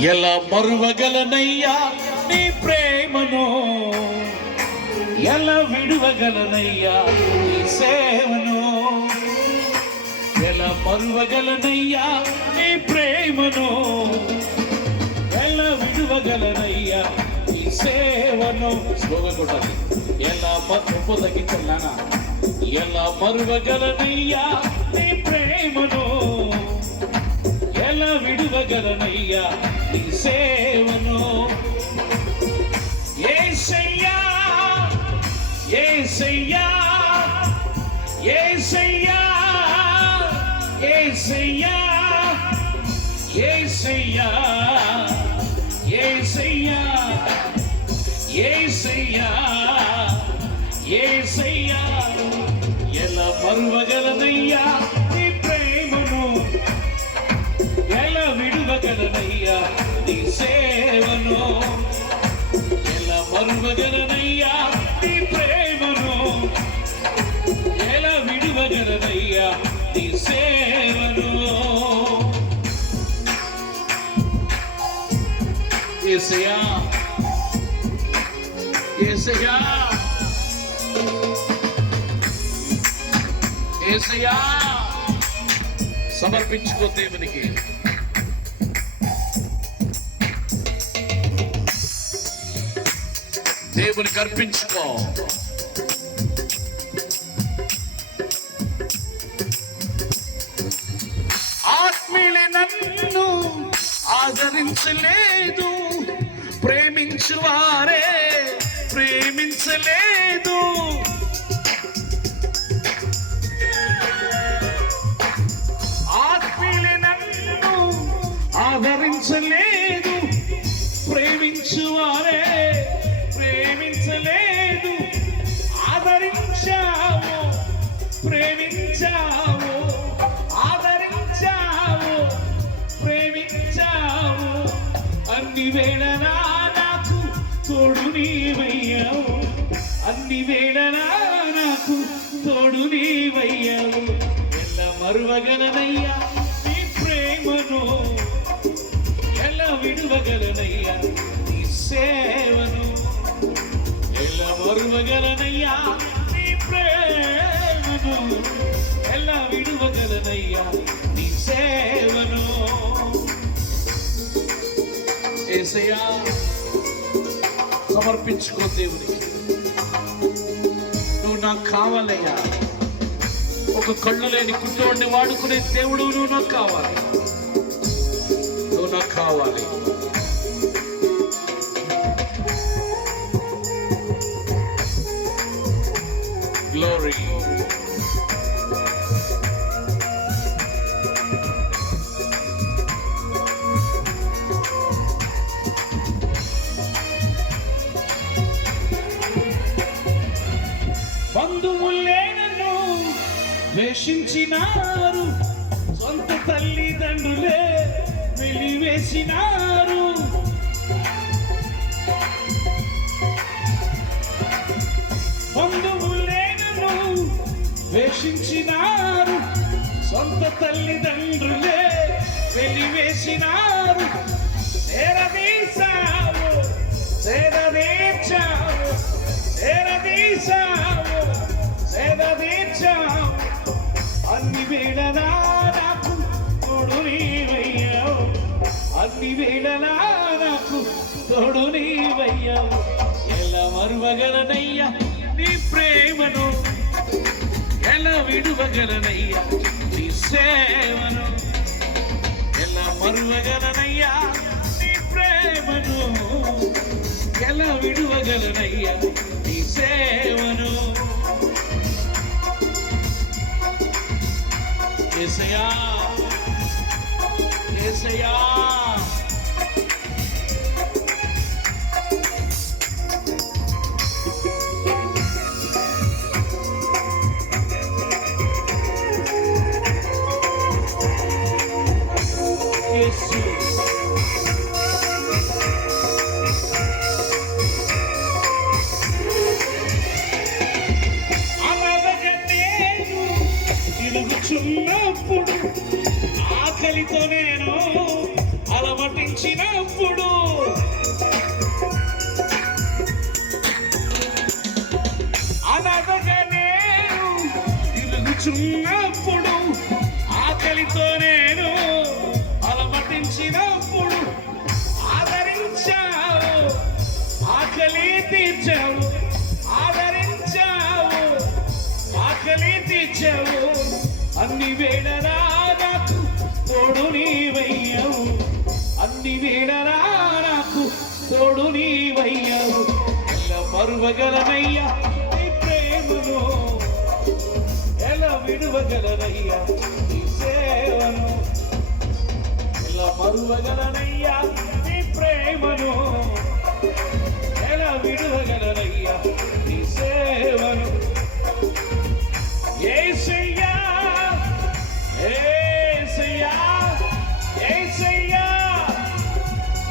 ఎలా మరువగలనయ్యా నీ ప్రేమను, ఎలా విడువగలనయ్యా నీ సేవను, ఎలా మరువగలనయ్యా నీ ప్రేమను, ఎలా విడువగలనయ్యా నీ సేవను. స్లోగా కొట్టాలి. ఎలా మరుపు తగ్గించానా, ఎలా మరువగలనయ్యా నీ ప్రేమను, ఎలా విడువగలనయ్యా నీ సేవను. యేసయ్యా యేసయ్యా యేసయ్యా యేసయ్యా యేసయ్యా యేసయ్యా యేసయ్యా యేసయ్యా ఎలా మరువగలనయ్యా నీ ప్రేమను, ఎలా విడువగలనయ్యా నీ సేవను, ఎలా మరువగలనయ్యా నీ ప్రేమను, ఎలా విడువగలనయ్యా నీ సేవను. యేసయ్యా యేసయ్యా యేసయ్యా సమర్పించుకో దేవునికి. దేవునికి అర్పించుకో. ఆత్మీయులే నన్ను ఆదరించలేదు, ప్రేమించువారే ప్రేమించలేదు. ఆత్మీయులే నన్ను ఆదరించలేదు, ప్రేమించువారే ప్రేమించలేదు. ఆదరించావు, ప్రేమించావు, ఆదరించావు, ప్రేమించావు. అన్ని వేళలా నాకు తోడు నీవయ్యావు, అన్ని వేళలా నాకు తోడు నీవయ్యావు. ఎలా మరువగలనయ్యా నీ ప్రేమను, ఎలా విడువగలనయ్యా నీ సేవను, ఎలా మరువగలనయ్యా నీ ప్రేమను, ఎలా విడువగలనయ్యా నీ సేవను. యేసయ్యా సమర్పించుకో దేవునికి. నువ్వు నాకు కావాలయ్యా. ఒక కళ్ళు లేని కుంటోడిని వాడుకునే దేవుడు నువ్వు నాకు కావాలి, నువ్వు నాకు కావాలి. Glory. బంధువులే నన్ను ద్వేషించినారు, సొంత తల్లిదండ్రులే వెలివేసినారు. బంధువులే నన్ను ద్వేషించినారు, సొంత తల్లిదండ్రులే వెలివేసినారు. సేరదీశావు, సేరదీర్చావు, సేరదీశావు, సేరదీర్చావు. అన్ని వేళలా నాకు తోడు నీవయ్యావు, అన్ని వేళలా నాకు తోడు నీవయ్యావు. ఎలా మరువగలనయ్యా నీ ప్రేమను, ఎలా విడువగలనయ్యా నీ సేవను, ఎలా మరువగలనయ్యా నీ ప్రేమను, ఎలా విడువగలనయ్యా నీ సేవను. యేసయ్యా యేసయ్యా యేసు తిరుగుచున్నప్పుడు ఆకలితో నేను అలమటించు అలమటించినప్పుడు అనాథగా నేను తిరుగుచున్నప్పుడు ఆకలితో నేను అలమటించినప్పుడు ఆదరించావు, ఆకలి తీర్చావు, ఆదరించావు, ఆకలి తీర్చావు. అన్ని వేళలా నాకు తోడు నీవయ్యావు, అన్ని వేళలా నాకు తోడు నీవయ్యావు. ఎలా మరువగలనయ్యా నీ ప్రేమను, ఎలా విడువగలనయ్యా నీ సేవను, ఎలా మరువగలనయ్యా నీ ప్రేమను, ఎలా విడువగలనయ్యా నీ సేవను. యేసయ్యా యేసయ్యా యేసయ్యా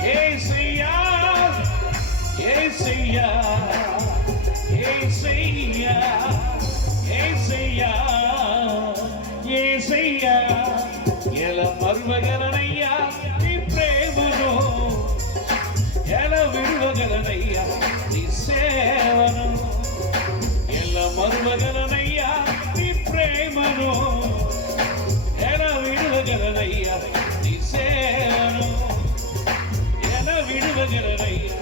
యేసయ్యా యేసయ్యా యేసయ్యా యేసయ్యా యేసయ్యా ఎలా మరువగలనయ్యా నీ ప్రేమను, ఎలా విడువగలనయ్యా నీ సేవను, ఎలా మరువగలనయ్యా నీ ప్రేమను, ఎలా విడువగలనయ్యా నీ సేవను, ఎలా విడువగలనయ్యా